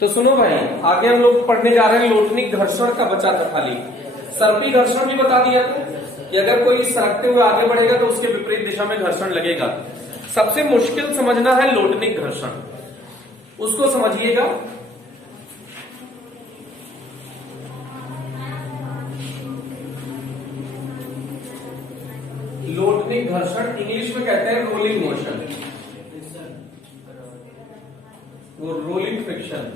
तो सुनो भाई, आगे हम लोग पढ़ने जा रहे हैं लोटनिक घर्षण का बचा था खाली। सर्पी घर्षण भी बता दिया था कि अगर कोई सरकते हुए आगे बढ़ेगा तो उसके विपरीत दिशा में घर्षण लगेगा। सबसे मुश्किल समझना है लोटनिक घर्षण, उसको समझिएगा। लोटनिक घर्षण इंग्लिश में कहते हैं रोलिंग मोशन, वो रोलिंग फ्रिक्शन।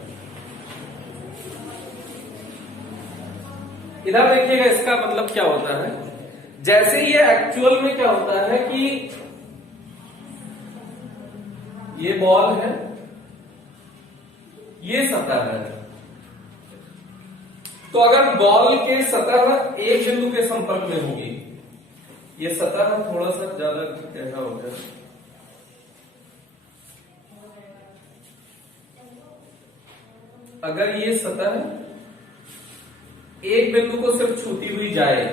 इधर देखिएगा इसका मतलब क्या होता है। जैसे ये एक्चुअल में क्या होता है कि ये बॉल है, ये सतह है, तो अगर बॉल के सतह एक बिंदु के संपर्क में होगी, ये सतह थोड़ा सा ज्यादा ऐसा हो गया, अगर ये सतह एक बिंदु को सिर्फ छूती हुई जाए,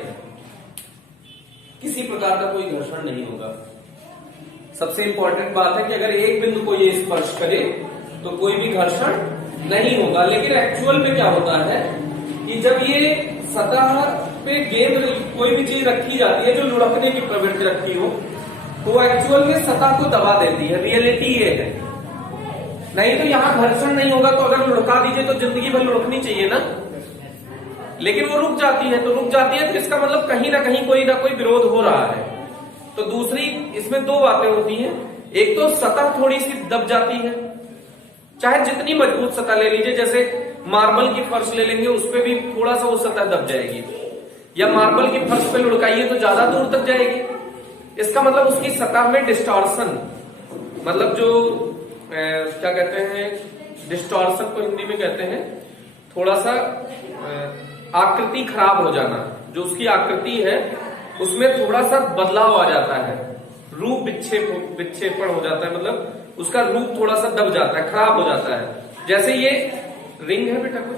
किसी प्रकार का कोई घर्षण नहीं होगा। सबसे इंपॉर्टेंट बात है कि अगर एक बिंदु को ये स्पर्श करे तो कोई भी घर्षण नहीं होगा। लेकिन एक्चुअल में क्या होता है कि जब ये सतह पे गेंद कोई भी चीज रखी जाती है जो लुढ़कने की प्रवृत्ति रखती हो, तो एक्चुअल में सतह को दबा देती है। रियलिटी ये है, नहीं तो यहां घर्षण नहीं होगा। तो अगर लुढ़का दीजिए तो जिंदगी भर लुढ़कनी चाहिए ना, लेकिन वो रुक जाती है। तो रुक जाती है तो इसका मतलब कहीं ना कहीं कोई ना कोई विरोध हो रहा है। तो दूसरी इसमें दो बातें होती हैं। एक तो सतह थोड़ी सी दब जाती है, चाहे जितनी मजबूत सतह ले लीजिए, जैसे मार्बल की फर्श ले लेंगे, उस पर भी थोड़ा सा वो सतह दब जाएगी, या मार्बल की फर्श पे लुढ़काइए तो ज्यादा दूर तक जाएगी। इसका मतलब उसकी सतह में डिस्टॉर्शन, मतलब जो क्या कहते हैं, डिस्टॉर्शन को हिंदी में कहते हैं थोड़ा सा आकृति खराब हो जाना। जो उसकी आकृति है उसमें थोड़ा सा बदलाव आ जाता है, रूप विक्षेपण हो जाता है, मतलब उसका रूप थोड़ा सा दब जाता है, खराब हो जाता है। जैसे ये रिंग है बेटा, कोई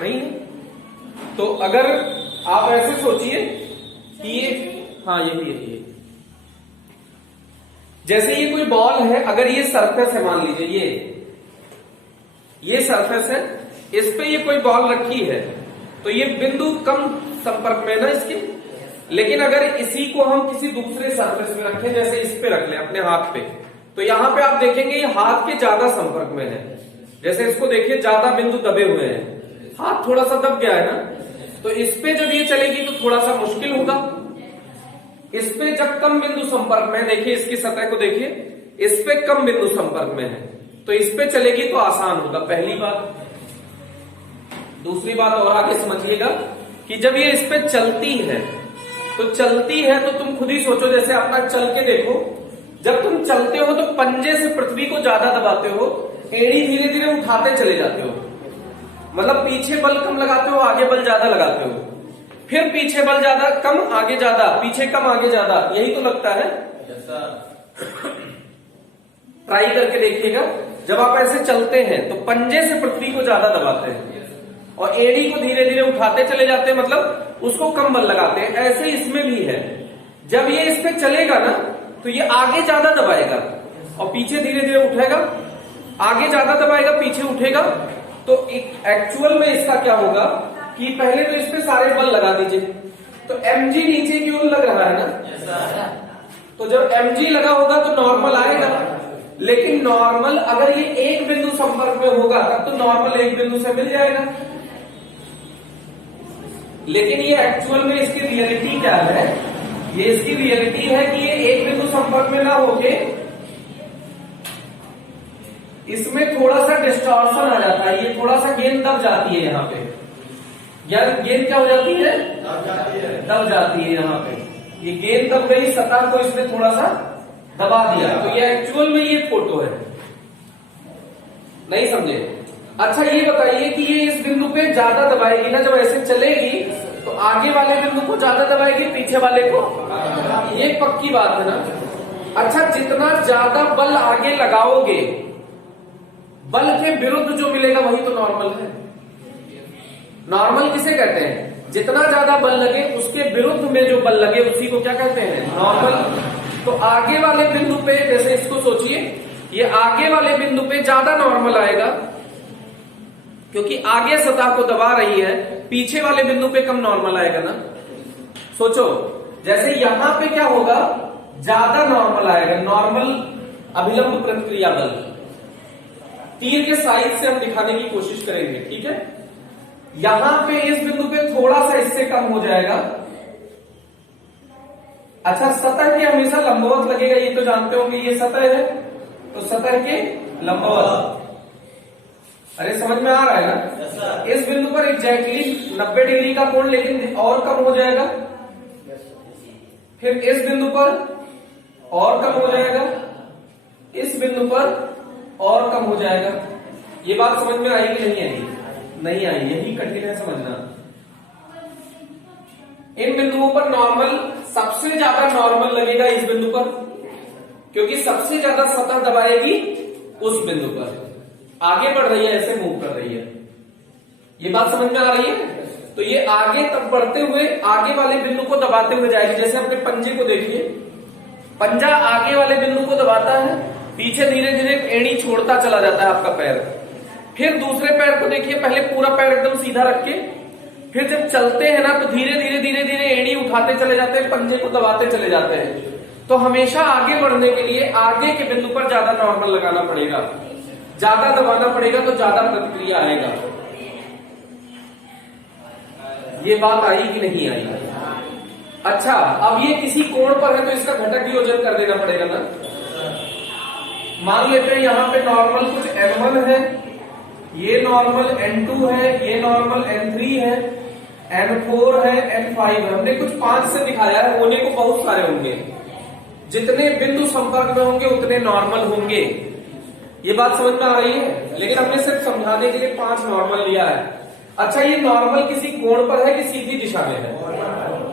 नहीं है, तो अगर आप ऐसे सोचिए कि ये, हाँ यही है, जैसे ये कोई बॉल है, अगर ये सरफेस है, मान लीजिए ये सरफेस है, इस पे ये कोई बॉल रखी है, तो ये बिंदु कम संपर्क में है ना इसके। लेकिन अगर इसी को हम किसी दूसरे सरफेस में रखें, जैसे इस पे रख लें अपने हाथ पे, तो यहां पे आप देखेंगे ये हाथ के ज्यादा संपर्क में है। जैसे इसको देखिए, ज्यादा बिंदु दबे हुए हैं, हाथ थोड़ा सा दब गया है ना, तो इस पे जब ये चलेगी तो थोड़ा सा मुश्किल होगा। इस पे जब कम बिंदु संपर्क में, देखिए इसकी सतह को देखिए, इस पे कम बिंदु संपर्क में है, तो इस पे चलेगी तो आसान होगा, पहली बात। दूसरी बात और आगे समझिएगा कि जब ये इस पे चलती है तो तुम खुद ही सोचो, जैसे अपना चल के देखो, जब तुम चलते हो तो पंजे से पृथ्वी को ज्यादा दबाते हो, एड़ी धीरे धीरे उठाते चले जाते हो, मतलब पीछे बल कम लगाते हो, आगे बल ज्यादा लगाते हो, फिर पीछे बल ज्यादा कम, आगे ज्यादा, पीछे कम, आगे ज्यादा, यही तो लगता है। ट्राई करके देखिएगा, जब आप ऐसे चलते हैं तो पंजे से पृथ्वी को ज्यादा दबाते हैं और एड़ी को धीरे धीरे उठाते चले जाते हैं, मतलब उसको कम बल लगाते हैं। ऐसे इसमें भी है, जब ये इस पे चलेगा ना तो ये आगे ज्यादा दबाएगा और पीछे धीरे धीरे उठेगा, आगे ज्यादा दबाएगा, पीछे उठेगा। तो एक्चुअल में इसका क्या होगा कि पहले तो इस पे सारे बल लगा दीजिए, तो mg नीचे की ओर लग रहा है ना, तो जब mg लगा होगा तो नॉर्मल आएगा। लेकिन नॉर्मल अगर ये एक बिंदु संपर्क में होगा तब तो नॉर्मल एक बिंदु से मिल जाएगा। लेकिन ये एक्चुअल में इसकी रियलिटी क्या है, ये इसकी रियलिटी है कि ये एक बिंदु संपर्क में ना होके इसमें थोड़ा सा डिस्टॉर्शन आ जाता है, ये थोड़ा सा गेंद दब जाती है यहाँ पे, या गेंद क्या हो जाती है, दब जाती है यहाँ पे। ये गेंद दब गई, सतह को इसने थोड़ा सा दबा दिया, तो ये एक्चुअल में ये फोटो है। नहीं समझे? अच्छा ये बताइए कि ये इस बिंदु पे ज्यादा दबाएगी ना, जब ऐसे चलेगी तो आगे वाले बिंदु को ज्यादा दबाएगी, पीछे वाले को, ये पक्की बात है ना। अच्छा, जितना ज्यादा बल आगे लगाओगे, बल के विरुद्ध जो मिलेगा वही तो नॉर्मल है। नॉर्मल किसे कहते हैं? जितना ज्यादा बल लगे उसके विरुद्ध में जो बल लगे उसी को क्या कहते हैं? नॉर्मल। तो आगे वाले बिंदु पे, जैसे इसको सोचिए, ये आगे वाले बिंदु पे ज्यादा नॉर्मल आएगा, क्योंकि आगे सतह को दबा रही है, पीछे वाले बिंदु पे कम नॉर्मल आएगा ना। सोचो, जैसे यहां पे क्या होगा, ज्यादा नॉर्मल आएगा, नॉर्मल अभिलंब प्रतिक्रिया बल। तीर के साइड से हम दिखाने की कोशिश करेंगे, ठीक है। यहां पे इस बिंदु पे थोड़ा सा इससे कम हो जाएगा। अच्छा, सतह के हमेशा लंबवत लगेगा, ये तो जानते होंगे, ये सतह है तो सतह के लंबवत। अरे समझ में आ रहा है ना। इस बिंदु पर एग्जैक्टली 90 डिग्री का कोण, लेकिन और कम हो जाएगा। फिर इस बिंदु पर और कम हो जाएगा, इस बिंदु पर और कम हो जाएगा। ये बात समझ में आई कि नहीं आई? नहीं आई, यही कठिन है समझना। इन बिंदुओं पर नॉर्मल, सबसे ज्यादा नॉर्मल लगेगा इस बिंदु पर, क्योंकि सबसे ज्यादा सतह दबाएगी उस बिंदु पर। आगे बढ़ रही है, ऐसे मूव कर रही है। ये बात समझ में आ रही है। तो ये आगे तब बढ़ते हुए आगे वाले बिंदु को दबाते हुए जाएगी। जैसे अपने पंजे को देखिए, पंजा आगे वाले बिंदु को दबाता है, पीछे धीरे धीरे एड़ी छोड़ता चला जाता है आपका पैर। फिर दूसरे पैर को देखिए, पहले पूरा पैर एकदम सीधा रख के, फिर जब चलते हैं ना तो धीरे धीरे धीरे धीरे एड़ी उठाते चले जाते हैं, पंजे को दबाते चले जाते हैं। तो हमेशा आगे बढ़ने के लिए आगे के बिंदु पर ज्यादा नॉर्मल लगाना पड़ेगा, ज्यादा दबाना पड़ेगा, तो ज्यादा प्रतिक्रिया आएगा। ये बात आई कि नहीं आई? अच्छा, अब ये किसी कोण पर है तो इसका घटक योजन कर देना पड़ेगा ना। मान लेते हैं यहां पे नॉर्मल कुछ N1 है, ये नॉर्मल N2 है, ये नॉर्मल N3 है, N4 है, N5 है। हमने कुछ 5 से दिखाया है, होने को बहुत सारे होंगे। जितने बिंदु संपर्क में होंगे उतने नॉर्मल होंगे। ये बात समझ में आ रही है। लेकिन हमने सिर्फ समझाने के लिए 5 नॉर्मल लिया है। अच्छा, ये नॉर्मल किसी कोण पर है कि सीधी दिशा में है?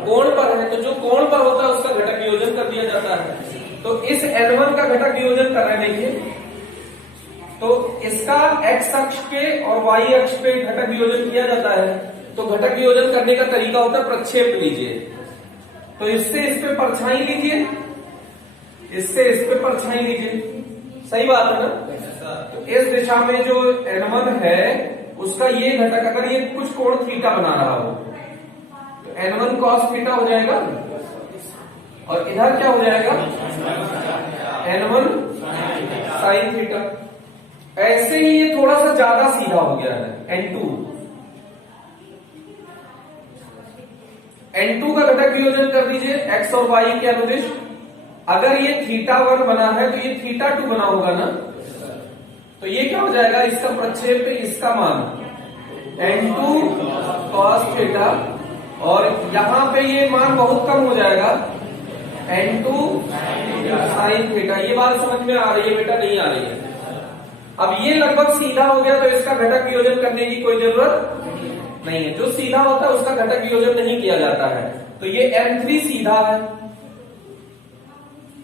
कोण पर है, तो जो कोण पर होता है उसका घटक योजन कर दिया जाता है। तो इस N1 का घटक योजन कर रहे हैं, देखिए। तो इसका x अक्ष पे और y अक्ष पे घटक योजन किया जाता है। तो घटक योजन करने का तरीका होता है प्रक्षेप लीजिए। तो इससे इस पे परछाई लीजिए, इससे इस पे परछाई लीजिए। सही बात है ना। तो इस दिशा में जो N1 है उसका ये घटक, अगर ये कुछ कोण थीटा बना रहा हो तो N1 cos थीटा हो जाएगा, और इधर क्या हो जाएगा, N1 sin थीटा। ऐसे ही ये थोड़ा सा ज्यादा सीधा हो गया है N2। N2 का घटक योजन कर दीजिए x और y के अनुदिश। अगर ये θ1 बना है तो ये θ2 बना होगा ना। तो ये क्या हो जाएगा, इसका प्रक्षेप, इसका मान N2 cos थीटा, और यहां पे ये मान बहुत कम हो जाएगा N2 sin थीटा। ये बात समझ में आ रही है बेटा? नहीं आ रही है। अब ये लगभग सीधा हो गया तो इसका घटक योजन करने की कोई जरूरत नहीं है। जो सीधा होता है उसका घटक योजन नहीं किया जाता है। तो ये N3 सीधा है।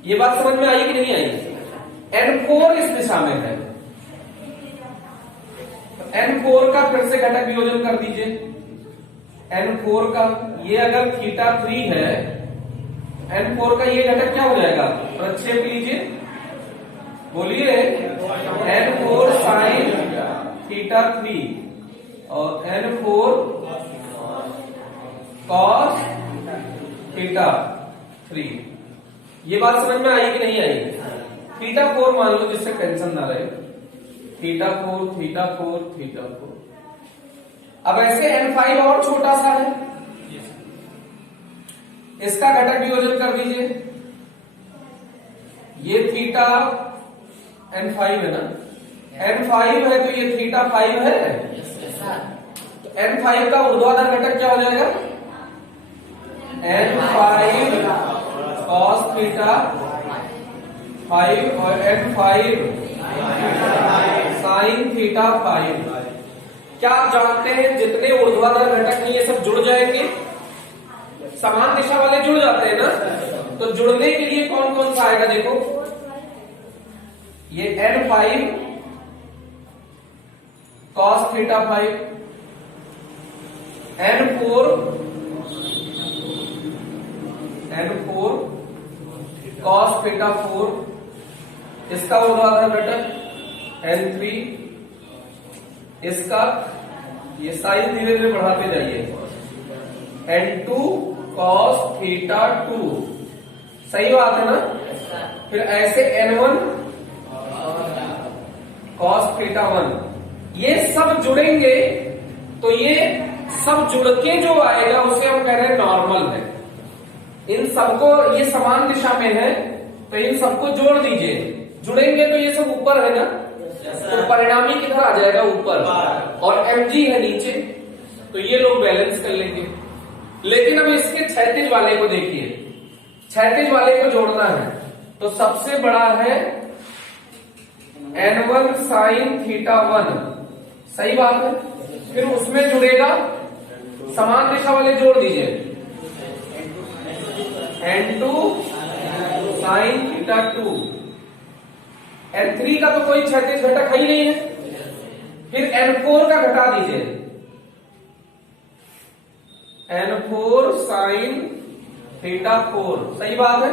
ये बात समझ में आई कि नहीं आई? N4 इस दिशा में है, N4 का फिर से घटक योजन कर दीजिए। N4 का ये अगर θ3 है, N4 का ये घटक क्या हो जाएगा, प्रक्षेप लीजिए, बोलिए। N4 sin θ3 और N4 cos θ3। ये बात समझ में आई कि नहीं आई? θ4 मान लो, जिससे टेंशन ना रहे। θ4 θ4 θ4। अब ऐसे N5 और छोटा सा है, इसका घटक योजन कर दीजिए। ये थीटा N5 है ना, N5 है तो ये θ5 है। तो N5 का ऊर्ध्वाधर घटक क्या हो जाएगा, N5 cos θ5 और N5 sin θ5। क्या आप जानते हैं जितने ऊर्ध्वाधर घटक हैं ये सब जुड़ जाएंगे, समान दिशा वाले जुड़ जाते हैं ना। तो जुड़ने के लिए कौन कौन सा आएगा, देखो ये N5 cos θ5, N4 cos θ4, इसका ऊर्ध्वाधर घटक N3, इसका ये साइज धीरे धीरे बढ़ाते जाइए N2 cos थीटा 2, सही बात है ना। फिर ऐसे N1 cos थीटा 1, ये सब जुड़ेंगे तो ये सब जुड़ के जो आएगा उसे हम कह रहे हैं नॉर्मल है। इन सबको, ये समान दिशा में है तो इन सबको जोड़ दीजिए, जुड़ेंगे तो ये सब ऊपर है ना, तो परिणामी किधर आ जाएगा, ऊपर, और mg है नीचे, तो ये लोग बैलेंस कर लेंगे। लेकिन अब इसके क्षैतिज वाले को देखिए, क्षैतिज वाले को जोड़ना है तो सबसे बड़ा है N1 sin थीटा 1, सही बात है। फिर उसमें जुड़ेगा, समान दिशा वाले जोड़ दीजिए, N2 sin थीटा 2। N3 का तो कोई क्षैतिज घटक है ही नहीं है। फिर N4 का घटा दीजिए, N4 sin थीटा 4, सही बात है।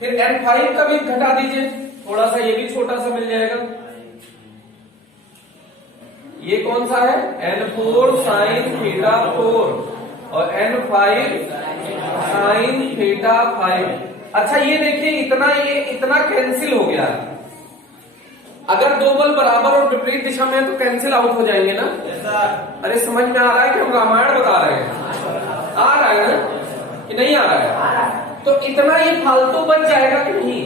फिर N5 का भी घटा दीजिए थोड़ा सा, ये भी छोटा सा मिल जाएगा। ये कौन सा है, N4 sin थीटा 4 और N5 sin थीटा 5। अच्छा ये देखिए, ये इतना कैंसिल हो गया। अगर दो बल बराबर और विपरीत दिशा में है तो कैंसिल आउट हो जाएंगे ना। अरे समझ में आ रहा है कि हम रामायण बता रहे हैं? आ रहा है ना कि नहीं आ रहा है? तो इतना ये फालतू बच जाएगा कि नहीं।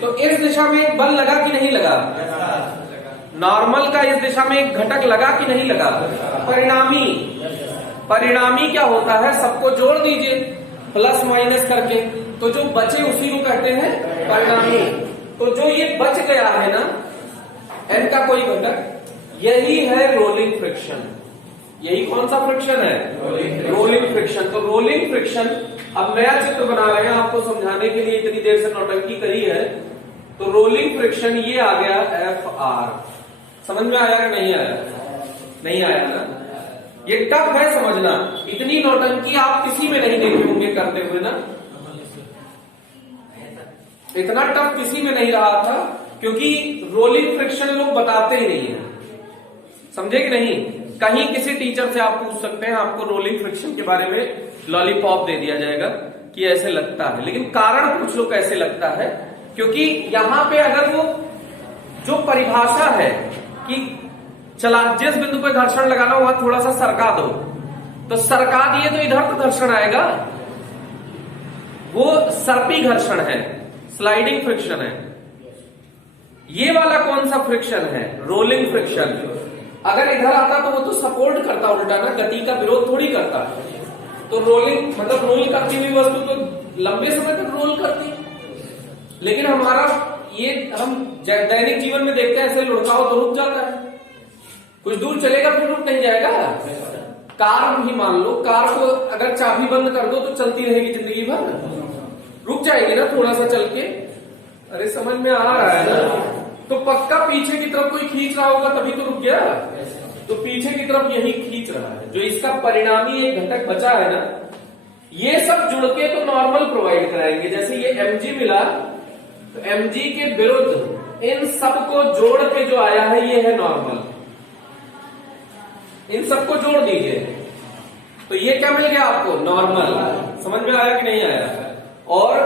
तो इस दिशा में एक बल लगा कि नहीं लगा, नॉर्मल का इस दिशा में एक घटक लगा कि नहीं लगा। परिणामी क्या होता है, सबको जोड़ दीजिए प्लस माइनस करके, तो जो बचे उसी को कहते हैं परिणामी। तो जो ये बच गया है ना N का कोई घटक, यही है रोलिंग फ्रिक्शन। यही कौन सा फ्रिक्शन है, रोलिंग फ्रिक्शन। तो रोलिंग फ्रिक्शन, अब नया चित्र बना रहे हैं आपको समझाने के लिए, इतनी देर से नौटंकी करी है। तो रोलिंग फ्रिक्शन ये आ गया FR, समझ में आया कि नहीं आया? नहीं आया ना। ये टफ है समझना, इतनी नौटंकी आप किसी में नहीं देखे होंगे करते हुए ना। इतना टफ किसी में नहीं रहा था, क्योंकि रोलिंग फ्रिक्शन लोग बताते ही नहीं है, समझे कि नहीं। कहीं किसी टीचर से आप पूछ सकते हैं, आपको रोलिंग फ्रिक्शन के बारे में लॉलीपॉप दे दिया जाएगा कि ऐसे लगता है, लेकिन कारण पूछ लो कैसे लगता है। क्योंकि यहां पे अगर वो जो परिभाषा है कि चला जिस बिंदु पे घर्षण लगाना वहां थोड़ा सा सरका दो, तो सरका दिए तो इधर तो घर्षण आएगा, वो सर्पी घर्षण है, स्लाइडिंग फ्रिक्शन है। ये वाला कौन सा फ्रिक्शन है, रोलिंग फ्रिक्शन। अगर इधर आता तो वो तो सपोर्ट करता उल्टा ना, गति का विरोध थोड़ी करता। तो रोलिंग मतलब रोल करती हुई वस्तु तो लंबे समय तक रोल करती, लेकिन हमारा ये हम दैनिक जीवन में देखते हैं, ऐसे लुढ़काओ तो रुक जाता है, कुछ दूर चलेगा फिर रुक नहीं जाएगा। कार ही मान लो, कार को अगर चाबी बंद कर दो तो चलती रहेगी जिंदगी भर, रुक जाएगी ना थोड़ा सा चल के। अरे समझ में आ रहा है ना। तो पक्का पीछे की तरफ कोई खींच रहा होगा तभी तो रुक गया। तो पीछे की तरफ यही खींच रहा है, जो इसका परिणामी एक घटक बचा है ना, ये सब जुड़ के तो नॉर्मल प्रोवाइड कराएंगे। जैसे ये mg मिला तो mg के विरुद्ध इन सबको जोड़ के जो आया है ये है नॉर्मल। इन सबको जोड़ दीजिए तो ये क्या मिल गया आपको, नॉर्मल। समझ में आया कि नहीं आया? और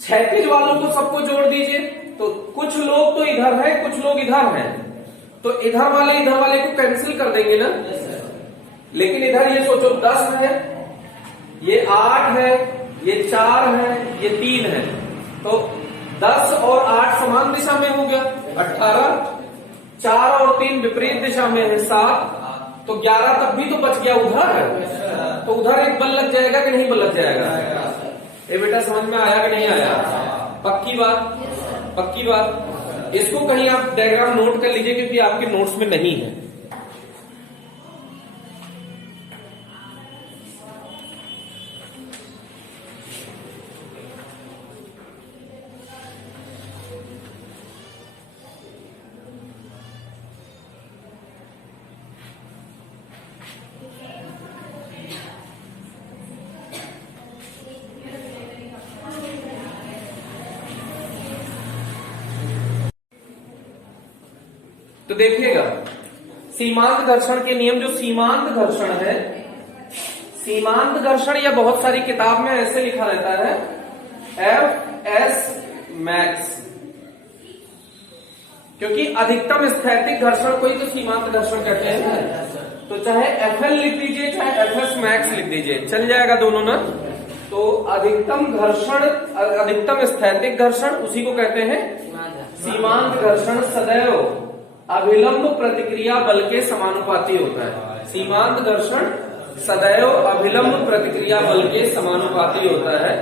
क्षैतिज वालों को सबको जोड़ दीजिए, तो कुछ लोग तो इधर है, कुछ लोग इधर हैं, तो इधर वाले को कैंसिल कर देंगे ना। लेकिन इधर ये सोचो 10 है, ये 8 है, ये 4 है, ये 3 है, तो 10 और 8 समान दिशा में हो गया 18, 4 और 3 विपरीत दिशा में है 7, तो 11 तक भी तो बच गया उधर। तो उधर एक बल लग जाएगा कि नहीं बल लग जाएगा? ये बेटा समझ में आया कि नहीं आया? पक्की बात, पक्की बात। इसको कहीं आप डायग्राम नोट कर लीजिए क्योंकि आपके नोट्स में नहीं है। तो देखिएगा सीमांत घर्षण के नियम, जो सीमांत घर्षण है, सीमांत घर्षण या बहुत सारी किताब में ऐसे लिखा रहता है एफ एस मैक्स, क्योंकि अधिकतम स्थैतिक घर्षण को ही तो सीमांत घर्षण कहते हैं। तो चाहे एफएल लिख दीजिए चाहे एफएस मैक्स लिख दीजिए, चल जाएगा दोनों ना। तो अधिकतम घर्षण, अधिकतम स्थैतिक घर्षण, उसी को कहते हैं सीमांत घर्षण। सदैव अभिलंब प्रतिक्रिया बल के समानुपाती होता है। सीमांत घर्षण सदैव अभिलंब प्रतिक्रिया बल के समानुपाती होता है।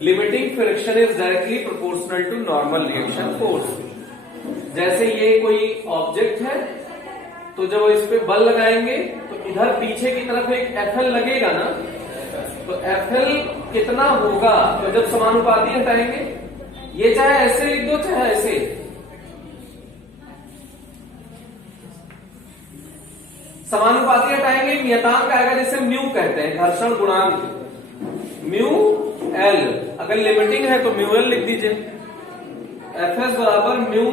Limiting friction is directly proportional to normal reaction force. जैसे ये कोई ऑब्जेक्ट है, तो जब इस पे बल लगाएंगे तो इधर पीछे की तरफ एक एफएल लगेगा ना, तो एफएल कितना होगा, तो जब समानुपाती हटाएंगे, ये चाहे ऐसे लिख दो चाहे ऐसे, समानुपाती हटाएंगे नियतांक आएगा, जैसे म्यू कहते हैं घर्षण गुणांक, म्यू एल। अगर लिमिटिंग है तो म्यू एल लिख दीजिए, एफ एस बराबर म्यू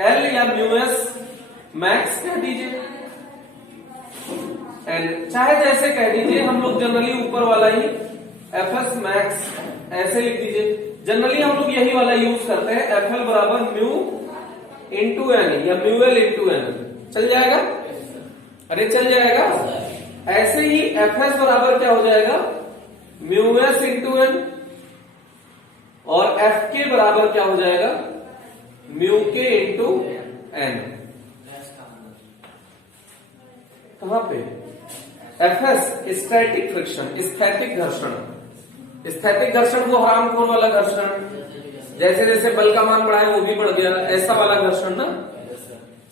एल या म्यू एस मैक्स कह दीजिए, एल चाहे जैसे कह दीजिए। हम लोग जनरली ऊपर वाला ही एफ एस मैक्स ऐसे लिख दीजिए। जनरली हम लोग यही वाला यूज करते हैं, एफ एल बराबर म्यू इंटू एन या म्यू एल इंटू एन। चल जाएगा? अरे चल जाएगा। ऐसे ही एफ एस बराबर क्या हो जाएगा, म्यू एस इंटू एन, और एफ के बराबर क्या हो जाएगा, म्यू के इंटू एन। कहां पे? एफ एस स्टैटिक फ्रिक्शन, स्थैतिक घर्षण। स्थैतिक घर्षण वो हरामखोर वाला घर्षण, जैसे जैसे बल का मान बढ़ाए वो भी बढ़ गया, ऐसा वाला घर्षण ना।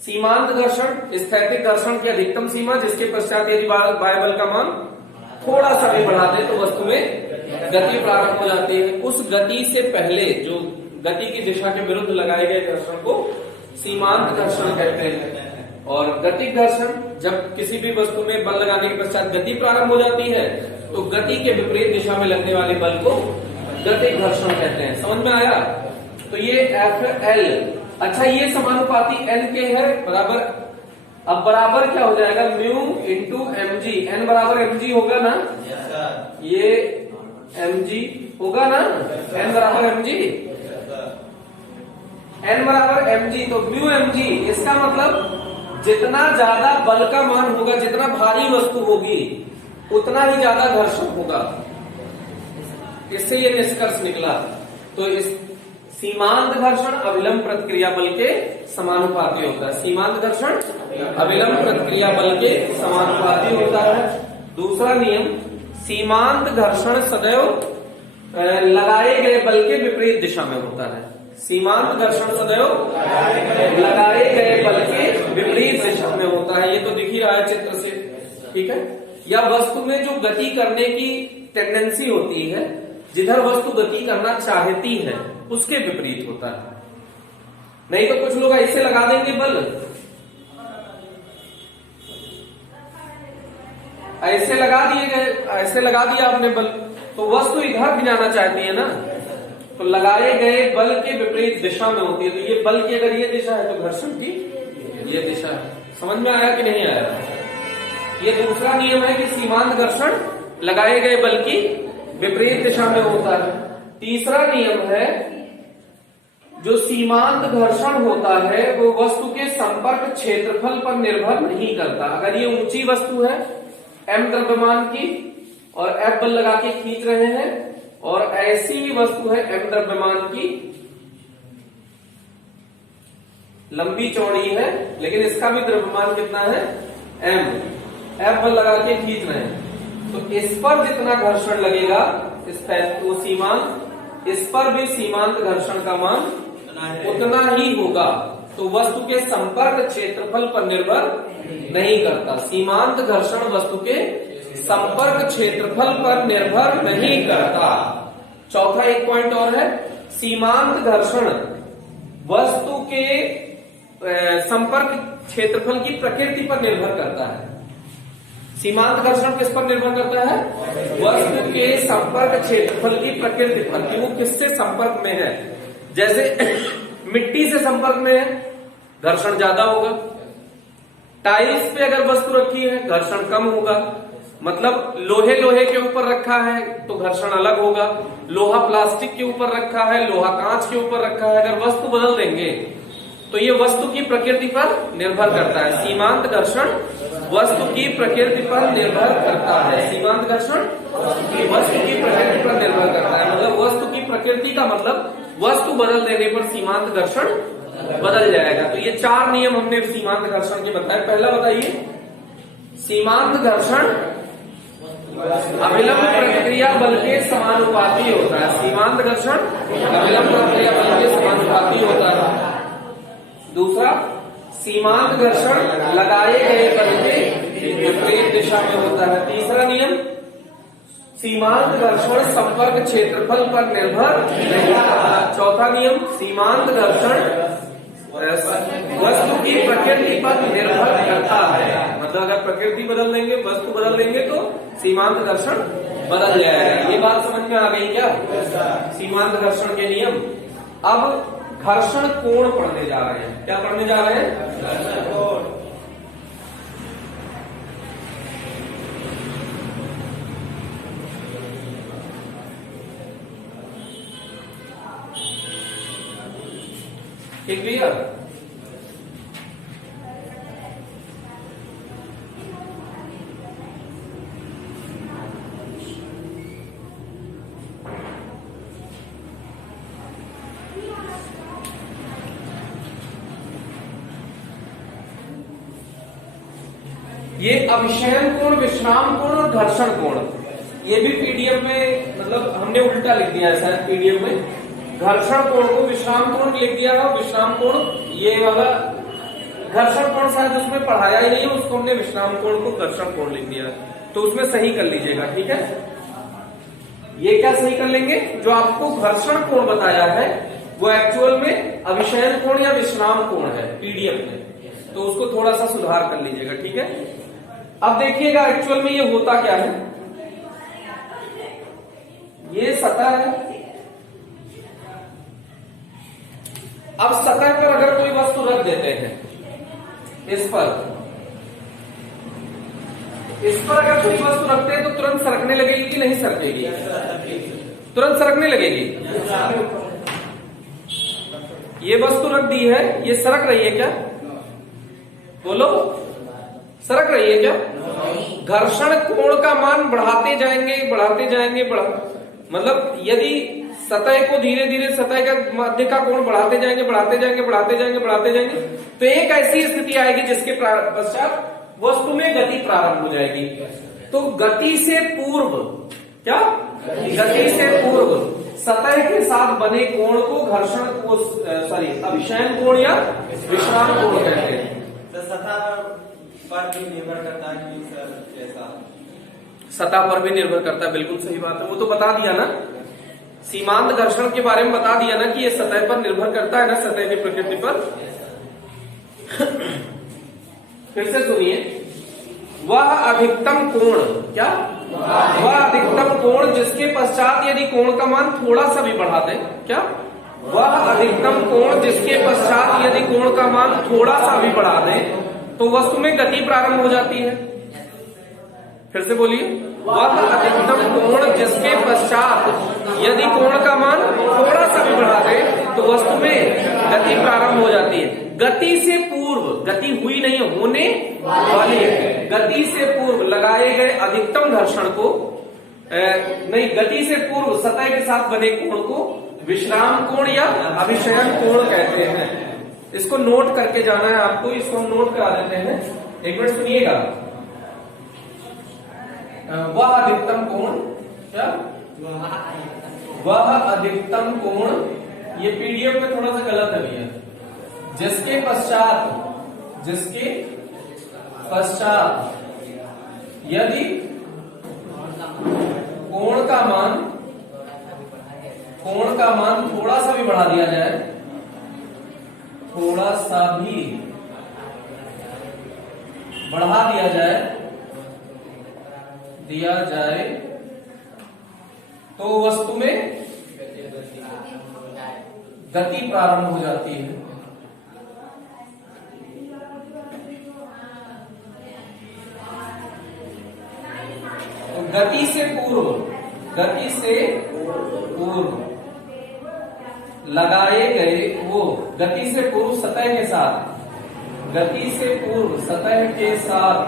सीमांत घर्षण, स्थैतिक घर्षण की अधिकतम सीमा, जिसके पश्चात यदि बाह्य बल का मान थोड़ा सा भी बढ़ा दे तो वस्तु में गति प्रारंभ हो जाती है। उस गति से पहले जो गति की दिशा के विरुद्ध लगाए गए घर्षण को सीमांत घर्षण कहते हैं। और गतिक घर्षण, जब किसी भी वस्तु में बल लगाने के पश्चात गति प्रारंभ हो जाती है तो गति के विपरीत दिशा में लगने वाले बल को गतिक घर्षण कहते हैं। समझ में आया? तो ये एफ एल, अच्छा ये समानुपाती एन के है बराबर, अब बराबर क्या हो जाएगा, mu into m g. N बराबर एम जी होगा ना, ये एम जी होगा ना, एन बराबर एम जी, एन बराबर एम जी, तो म्यू एम जी। इसका मतलब जितना ज्यादा बल का मान होगा, जितना भारी वस्तु होगी उतना ही ज्यादा घर्षण होगा। इससे ये निष्कर्ष निकला। तो इस सीमांत घर्षण अभिलंब प्रतिक्रिया बल के समानुपाती होता है। सीमांत घर्षण अभिलंब प्रतिक्रिया बल के समानुपाती होता है। दूसरा नियम, सीमांत घर्षण सदैव लगाए गए बल के विपरीत दिशा में होता है। सीमांत घर्षण सदैव लगाए गए बल के विपरीत दिशा में होता है। ये तो दिख ही रहा है चित्र से, ठीक है। या वस्तु में जो गति करने की टेंडेंसी होती है, जिधर वस्तु गति करना चाहती है उसके विपरीत होता है। नहीं तो कुछ लोग ऐसे लगा देंगे बल, ऐसे लगा दिए गए, ऐसे लगा दिया आपने बल, तो वस्तु इधर भी जाना चाहती है ना, तो लगाए गए बल के विपरीत दिशा में होती है। तो ये बल की अगर ये दिशा है तो घर्षण की ये दिशा है। समझ में आया कि नहीं आया? ये दूसरा नियम है कि सीमांत घर्षण लगाए गए बल की विपरीत दिशा में होता है। तीसरा नियम है, जो सीमांत घर्षण होता है वो वस्तु के संपर्क क्षेत्रफल पर निर्भर नहीं करता। अगर ये ऊंची वस्तु है m द्रव्यमान की और F बल लगा के खींच रहे हैं, और ऐसी ही वस्तु है m द्रव्यमान की, लंबी चौड़ी है, लेकिन इसका भी द्रव्यमान कितना है m, F बल लगा के खींच रहे हैं, तो इस पर जितना घर्षण लगेगा वो सीमांत, इस पर भी सीमांत घर्षण का मान उतना ही होगा। तो वस्तु के संपर्क क्षेत्रफल पर निर्भर नहीं करता। सीमांत घर्षण वस्तु के संपर्क क्षेत्रफल पर निर्भर नहीं करता। चौथा एक पॉइंट और है, सीमांत घर्षण वस्तु के संपर्क क्षेत्रफल की प्रकृति पर निर्भर करता है। सीमांत घर्षण किस पर निर्भर करता है? वस्तु के संपर्क क्षेत्रफल की प्रकृति पर, कि वो किससे संपर्क में है। जैसे मिट्टी से संपर्क में है घर्षण ज्यादा होगा। टाइल्स पे अगर वस्तु रखी है घर्षण कम होगा। मतलब लोहे के ऊपर रखा है तो घर्षण अलग होगा, लोहा प्लास्टिक के ऊपर रखा है, लोहा कांच के ऊपर रखा है। अगर वस्तु बदल देंगे तो ये वस्तु की प्रकृति पर निर्भर करता है। सीमांत घर्षण वस्तु की प्रकृति पर निर्भर करता है। सीमांत घर्षण वस्तु की प्रकृति पर निर्भर करता है। मतलब वस्तु की प्रकृति का मतलब वस्तु बदल देने पर सीमांत घर्षण बदल जाएगा। तो ये 4 नियम हमने सीमांत घर्षण के बताए। पहला बताइए, सीमांत घर्षण अभिलंब प्रक्रिया बल के समानुपाती होता है। सीमांत घर्षण अभिलंब प्रक्रिया बल के समानुपाती होता है। दूसरा, सीमांत घर्षण लगाए गए बल के विपरीत दिशा में होता है। तीसरा नियम, सीमांत घर्षण संपर्क क्षेत्रफल पर निर्भर नहीं करता। चौथा नियम, सीमांत घर्षण वस्तु की प्रकृति पर निर्भर करता है। मतलब अगर प्रकृति बदल देंगे, वस्तु बदल देंगे तो सीमांत घर्षण बदल जाएगा। ये बात समझ में आ गई क्या? सीमांत घर्षण के नियम। अब घर्षण कोण पढ़ने जा रहे हैं। क्या पढ़ने जा रहे हैं? घर्षण कोण। ठीक भैया, ये अभिशयन कोण, विश्राम कोण और घर्षण कोण, ये भी पीडीएफ में मतलब हमने उल्टा लिख दिया है शायद पीडीएफ में। घर्षण कोण को विश्राम कोण लिख दिया है, विश्राम कोण ये वाला, घर्षण कोण शायद उसमें पढ़ाया ही नहीं है, उसको हमने विश्राम कोण को घर्षण कोण लिख दिया। तो उसमें सही कर लीजिएगा, ठीक है। ये क्या सही कर लेंगे? जो आपको घर्षण कोण बताया है वो एक्चुअल में अभिशयन कोण या विश्राम कोण है पीडीएफ में, तो उसको थोड़ा सा सुधार कर लीजिएगा, ठीक है। अब देखिएगा एक्चुअल में ये होता क्या है। ये सतह है। अब सतह पर अगर कोई वस्तु रख देते हैं, इस पर अगर कोई वस्तु रखते हैं तो तुरंत सरकने लगेगी कि नहीं सरकेगी? तुरंत सरकने लगेगी। ये वस्तु रख दी है, ये सरक रही है क्या? बोलो, सरक रही है क्या? घर्षण कोण का मान बढ़ाते जाएंगे मतलब यदि सतह को धीरे धीरे सतह का मध्य का कोण बढ़ाते जाएंगे तो एक ऐसी स्थिति आएगी जिसके पश्चात वस्तु में गति प्रारंभ हो जाएगी। तो गति से पूर्व क्या? गति से पूर्व सतह के साथ बने कोण को घर्षण को अभिशयन कोण या विश्राम कोण कहते हैं। सतह पर भी निर्भर करता है कि सर कैसा? सतह पर भी निर्भर करता है, बिल्कुल सही बात है। वो तो बता दिया ना, सीमांत घर्षण के बारे में बता दिया ना कि ये सतह पर निर्भर करता है ना, सतह की प्रकृति पर। फिर से सुनिए, वह अधिकतम कोण क्या? वह अधिकतम कोण जिसके पश्चात यदि कोण का मान थोड़ा सा भी बढ़ा दे, क्या? वह अधिकतम कोण जिसके पश्चात यदि कोण का मान थोड़ा सा भी बढ़ा दे तो वस्तु में गति प्रारंभ हो जाती है। फिर से बोलिए, वह अधिकतम कोण जिसके पश्चात यदि कोण का मान थोड़ा सा भी बढ़ा दे तो वस्तु में गति प्रारंभ हो जाती है। गति से पूर्व, गति हुई नहीं होने वाली है, गति से पूर्व लगाए गए अधिकतम घर्षण को नहीं, गति से पूर्व सतह के साथ बने कोण को विश्राम कोण या अभिशयन कोण कहते हैं। इसको नोट करके जाना है आपको, इसको हम नोट करा देते हैं। एक मिनट सुनिएगा। वह अधिकतम कोण क्या? वह अधिकतम कोण, ये पीडीएफ में थोड़ा सा गलत है भैया। जिसके पश्चात यदि कोण का मान थोड़ा सा भी बढ़ा दिया जाए, थोड़ा सा भी बढ़ा दिया जाए तो वस्तु में गति प्रारंभ हो जाती है। गति से पूर्व लगाए गए वो गति से पूर्व सतह के साथ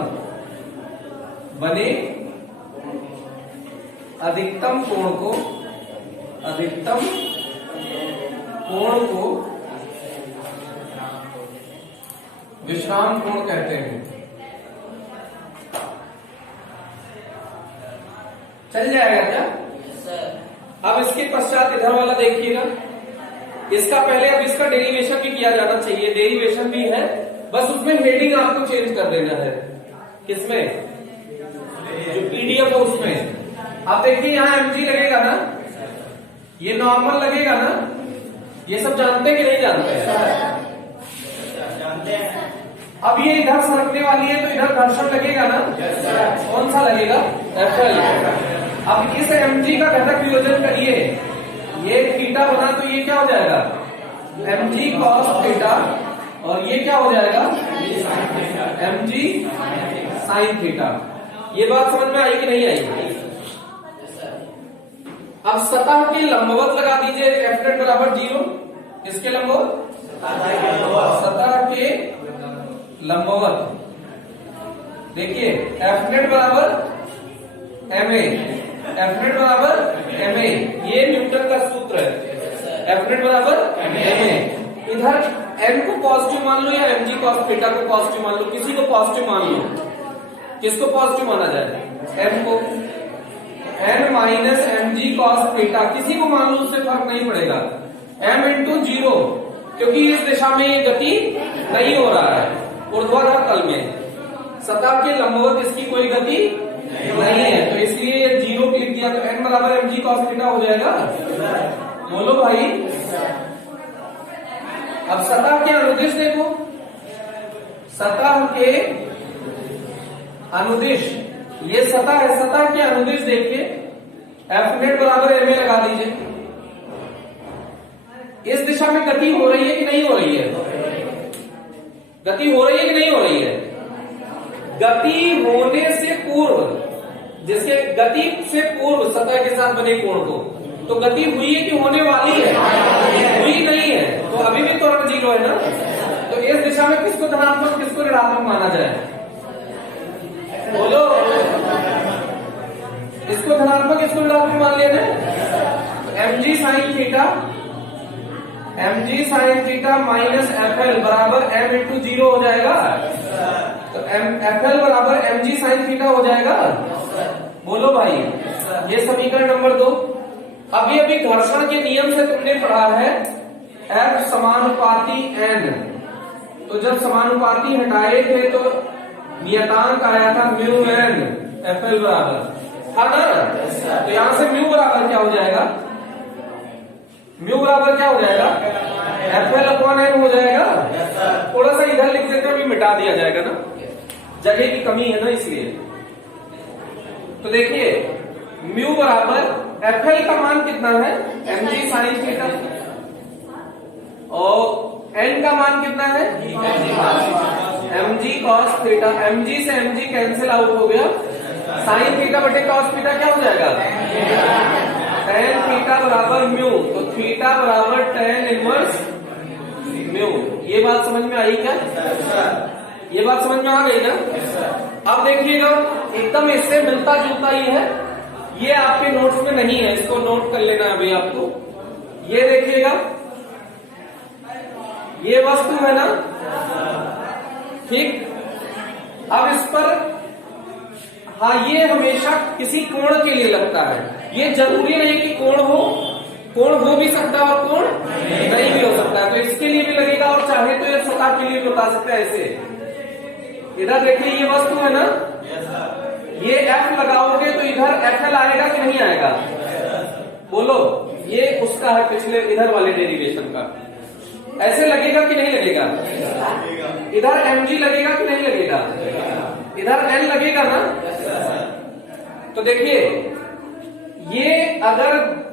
बने अधिकतम कोण को विश्राम कोण कहते हैं। चल जाएगा क्या? अब इसके पश्चात इधर वाला देखिएगा। इसका पहले अब इसका डेरिवेशन भी किया जाना चाहिए, डेरिवेशन भी है, बस उसमें हेडिंग आपको चेंज कर देना है। किसमें? जो पीडीएफ है उसमें। आप देखिए यहाँ mg लगेगा ना, ये नॉर्मल लगेगा ना, ये सब जानते हैं कि नहीं जानते हैं? अब ये इधर सरकने वाली है तो इधर घर्षण लगेगा ना, कौन सा लगेगा? FL। अब इस mg का घटक वियोजन करिए, ये थीटा बना तो ये क्या हो जाएगा? mg cos थीटा, और ये क्या हो जाएगा? mg sin theta. ये बात समझ में आई कि नहीं आई? अब सतह के लंबवत लगा दीजिए F net बराबर 0। इसके लंबवत, सतह के लंबवत देखिए F net बराबर ma, ये न्यूटन का सूत्र है। F net बराबर ma। इधर m को पॉजिटिव मान लो या mg cos थीटा को पॉजिटिव मान लो, किसी को पॉजिटिव मान लो। किसको पॉजिटिव माना जाए? m को। n minus mg cos theta किसी को मान लो, उससे फर्क नहीं पड़ेगा। m इंटू 0, क्योंकि इस दिशा में ये गति नहीं हो रहा है, ऊर्ध्वाधर तल में सतह के लंबवत इसकी कोई गति नहीं है, तो इसलिए ये 0 लिख दिया, तो n बराबर mg cos थीटा हो जाएगा। बोलो भाई। अब सतह के अनुदिश देखो, सतह के अनुदिश, ये सतह है, सतह के अनुदिश देखिए F net बराबर ma लगा दीजिए। इस दिशा में गति हो रही है कि नहीं हो रही है? गति हो रही है कि नहीं हो रही है? गति होने से पूर्व, जिसके गति से पूर्व सतह के साथ बने कोण को, तो गति हुई है कि होने वाली है? हुई नहीं है, तो अभी भी त्वरण 0 है ना। तो इस दिशा में किसको धनात्मक किसको ऋणात्मक माना जाए? बोलो। इसको धनात्मक इसको ऋणात्मक मान लिया ना। mg sin theta minus FL बराबर m इंटू 0 हो जाएगा। तो FL बराबर mg sin थीटा हो जाएगा। बोलो भाई। ये समीकरण नंबर 2। अभी घर्षण के नियम से तुमने पढ़ा है F समानुपाती n। तो जब समानुपाती हटाए थे तो नियतांक आया था म्यू n FL बराबर था ना। तो यहां से म्यू बराबर क्या हो जाएगा? म्यू बराबर क्या हो जाएगा? FL अपॉन n हो जाएगा। थोड़ा सा इधर लिख देते हैं, अभी मिटा दिया जाएगा ना, जगह की कमी है ना इसलिए। तो देखिए म्यू बराबर FL का मान कितना है? mg sin थीटा, और n का मान कितना है? mg cos theta. mg से mg कैंसिल आउट हो गया, sin थीटा बटे cos थीटा क्या हो जाएगा? tan थीटा बराबर म्यू, तो थीटा बराबर tan इनवर्स म्यू। ये बात समझ में आई क्या? ये बात समझ में आ गई ना? अब देखिएगा एकदम इससे मिलता जुलता ही है, ये आपके नोट्स में नहीं है, इसको नोट कर लेना अभी आपको। ये देखिएगा ये वस्तु है ना, ठीक। अब इस पर हाँ, ये हमेशा किसी कोण के लिए लगता है, ये जरूरी नहीं कि कोण हो भी सकता है और कोण नहीं भी हो सकता है, तो इसके लिए भी लगेगा, और चाहे तो ये सतह के लिए भी बता सकते हैं ऐसे। इधर देखिए ये वस्तु है ना, ये F लगाओगे तो इधर FL आएगा कि नहीं आएगा? बोलो। ये उसका है पिछले इधर वाले डेरिवेशन का, ऐसे लगेगा कि नहीं लगेगा? इधर mg लगेगा कि नहीं लगेगा? इधर n लगेगा ना। तो देखिए ये अगर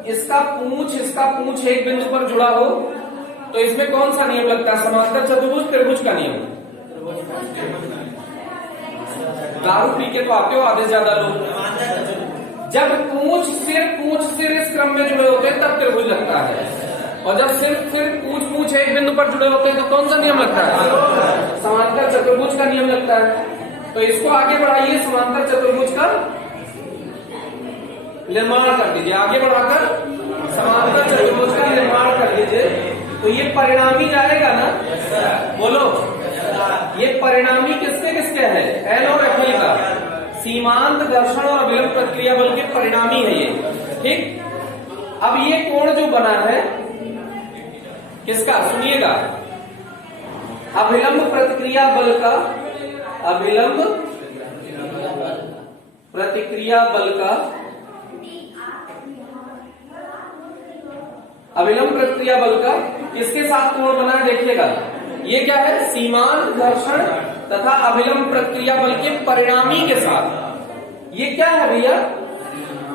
इसका पूंछ एक बिंदु पर जुड़ा हो तो इसमें कौन सा नियम लगता है? समांतर चतुर्भुज त्रिभुज का नियम। दारू पी के तो आते हो आधे से ज्यादा लोग, जब पूंछ सिर इस क्रम में जुड़े होते हैं तब त्रिभुज लगता है, और जब सिर्फ पूंछ एक बिंदु पर जुड़े होते हैं तो कौन सा नियम लगता है? समांतर चतुर्भुज का नियम लगता है। तो इसको आगे बढ़ाइए, समांतर चतुर्भुज का निर्माण कर दीजिए, आगे बढ़ाकर समांतर चतुर्भुज का निर्माण कर दीजिए। तो ये परिणामी जाएगा ना, बोलो, ये परिणामी किसके किसके है? एल और एफ एल का, सीमांत घर्षण और अभिलंब प्रक्रिया बल के परिणामी है ये, ठीक। अब ये कोण जो बना है किसका? सुनिएगा, अभिलंब प्रतिक्रिया बल का, अभिलंब प्रतिक्रिया बल का, अभिलंब प्रतिक्रिया बल का किसके साथ कोण बना है? देखिएगा, ये क्या है? सीमांत घर्षण तथा अभिलंब प्रतिक्रिया बल के परिणामी के साथ। ये क्या है भैया?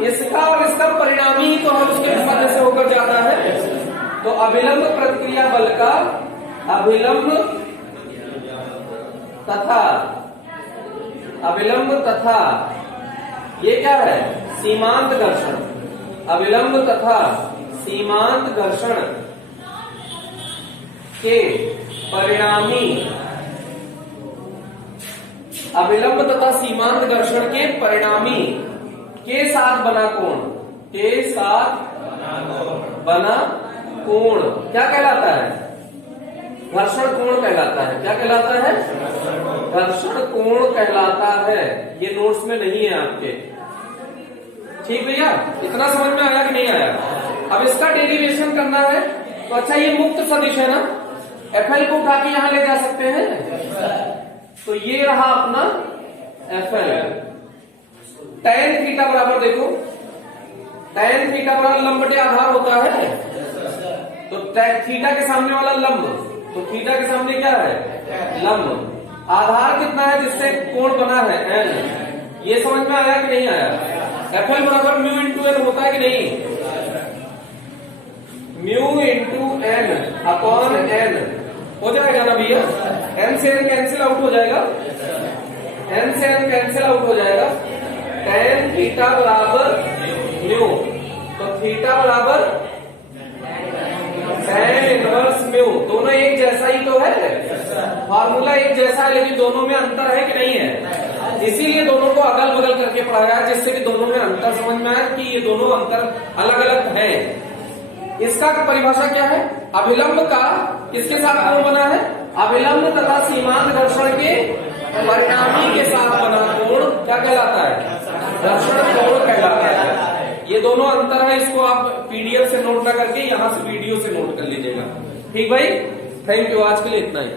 इसका और इसका परिणामी ही तो हम उसके मध्य से होकर जाता है। तो अभिलंब प्रतिक्रिया बल का अभिलंब तथा ये क्या है? सीमांत घर्षण, अभिलंब तथा सीमांत घर्षण के परिणामी, अभिलंब तथा सीमांत घर्षण के परिणामी के साथ बना कोण, के साथ बना कोण क्या कहलाता है? घर्षण कोण कहलाता है। क्या कहलाता है? घर्षण कोण कहलाता है। ये नोट्स में नहीं है आपके, ठीक भैया? इतना समझ में आया कि नहीं आया? अब इसका डेरिवेशन करना है तो अच्छा, ये मुक्त सदिश है ना, एफएल को उठा के यहां ले जा सकते हैं। तो ये रहा अपना एफएल। tan थीटा बराबर, देखो tan थीटा बराबर लंब बटे आधार होता है। तो थीटा के सामने वाला लंब, तो थीटा के सामने क्या है? लंब। आधार कितना है जिससे कोण बना है? n। ये समझ में आया कि नहीं आया? एफएल बराबर म्यू इंटू एन होता है कि नहीं? Mu into N upon N हो जाएगा ना भैया? एन से एन कैंसिल आउट हो जाएगा, एन से एन कैंसिल आउट हो जाएगा। tan थीटा बराबर म्यू, तो थीटा बराबर tan इनवर्स म्यू। दोनों एक जैसा ही तो है, फार्मूला एक जैसा है, लेकिन दोनों में अंतर है कि नहीं है? इसीलिए दोनों को अगल बगल करके पढ़ाया है, जिससे कि दोनों में अंतर समझ में आए कि ये दोनों अंतर अलग अलग है। इसका परिभाषा क्या है? अभिलंब का किसके साथ कोण बना है? अभिलंब तथा सीमांत घर्षण के परिणामी के साथ बना कोण क्या कहलाता है? घर्षण कोण कहलाता है। ये दोनों अंतर है, इसको आप पीडीएफ से नोट ना करके यहां से वीडियो से नोट कर लीजिएगा, ठीक भाई? थैंक यू, आज के लिए इतना ही।